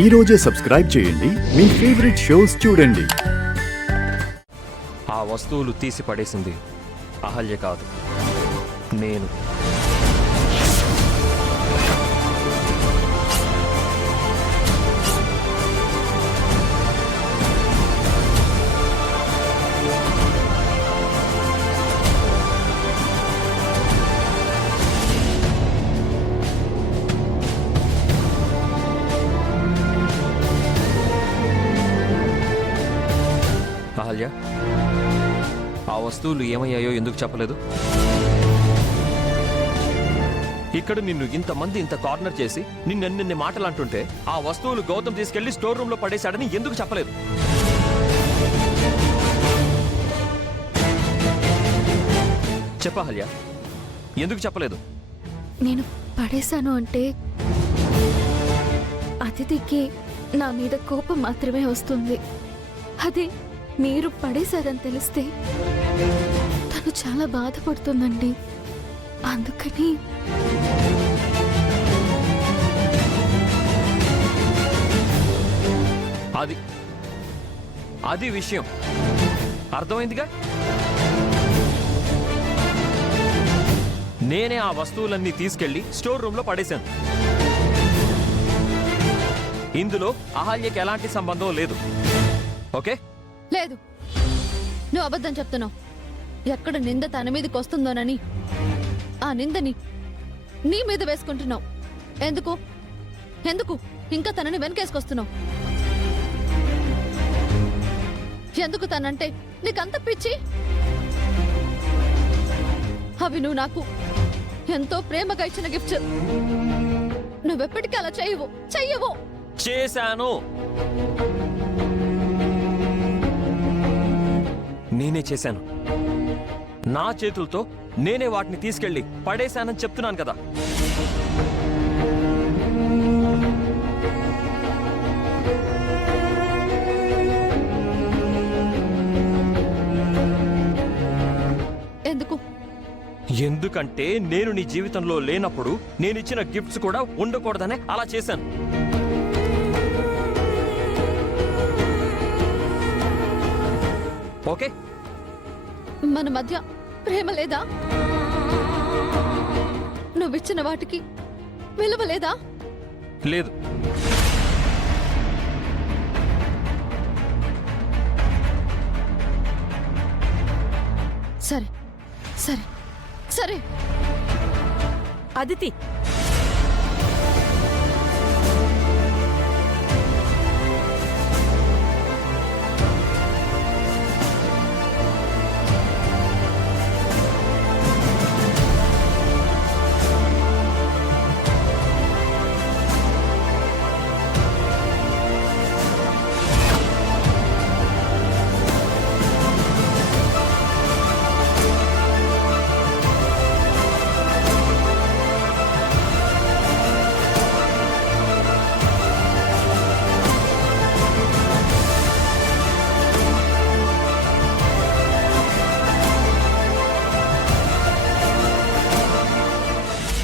ఈ రోజే సబ్స్క్రైబ్ చేయండి మీ ఫేవరెట్ షోస్ చూడండి. ఆ వస్తువులు తీసి పడేసింది అహల్య కాదు, నేను. అహల్య, ఆ వస్తువులు ఏమయ్యాయో ఎందుకు చెప్పలేదు? ఇక్కడ నిన్ను ఇంతమంది ఇంత కార్నర్ చేసి నిన్నెన్ని మాటలు అంటుంటే ఆ వస్తువులు గౌతమ్ తీసుకెళ్లి స్టోర్ రూమ్ లో పడేశాడని ఎందుకు చెప్పలేదు? చెప్పహల్య, ఎందుకు చెప్పలేదు? నేను పడేశాను అంటే అతిథికి నా మీద కోపం మాత్రమే వస్తుంది. అదే మీరు పడేశారని తెలిస్తే తను చాలా బాధపడుతుందండి. అందుకని అది విషయం అర్థమైందిగా. నేనే ఆ వస్తువులన్నీ తీసుకెళ్లి స్టోర్ రూమ్ లో పడేశాను. ఇందులో అహల్యకి ఎలాంటి సంబంధం లేదు. ఓకే? లేదు, నువ్వు అబద్ధం చెప్తున్నావు. ఎక్కడ నింద తన మీదకి వస్తుందోనని ఆ నిందని నీ మీద వేసుకుంటున్నావు. ఎందుకు ఎందుకు ఇంకా తనని వెనకేసుకొస్తున్నావు? ఎందుకు తనంటే నీకంత పిచ్చి? అవి నువ్వు నాకు ఎంతో ప్రేమగా ఇచ్చిన గిఫ్ట్స్. నువ్వెప్పటికీ అలా చెయ్యవు. చేశాను. నేనే చేశాను. నా చేతులతో నేనే వాటిని తీసుకెళ్లి పడేశానని చెప్తున్నాను కదా. ఎందుకంటే నేను నీ జీవితంలో లేనప్పుడు నేనిచ్చిన గిఫ్ట్స్ కూడా ఉండకూడదనే అలా చేశాను. ఓకే? మన మధ్య ప్రేమ లేదా? నువ్విచ్చిన వాటికి విలువ లేదా? లేదు. సరే సరే సరే. అదితి,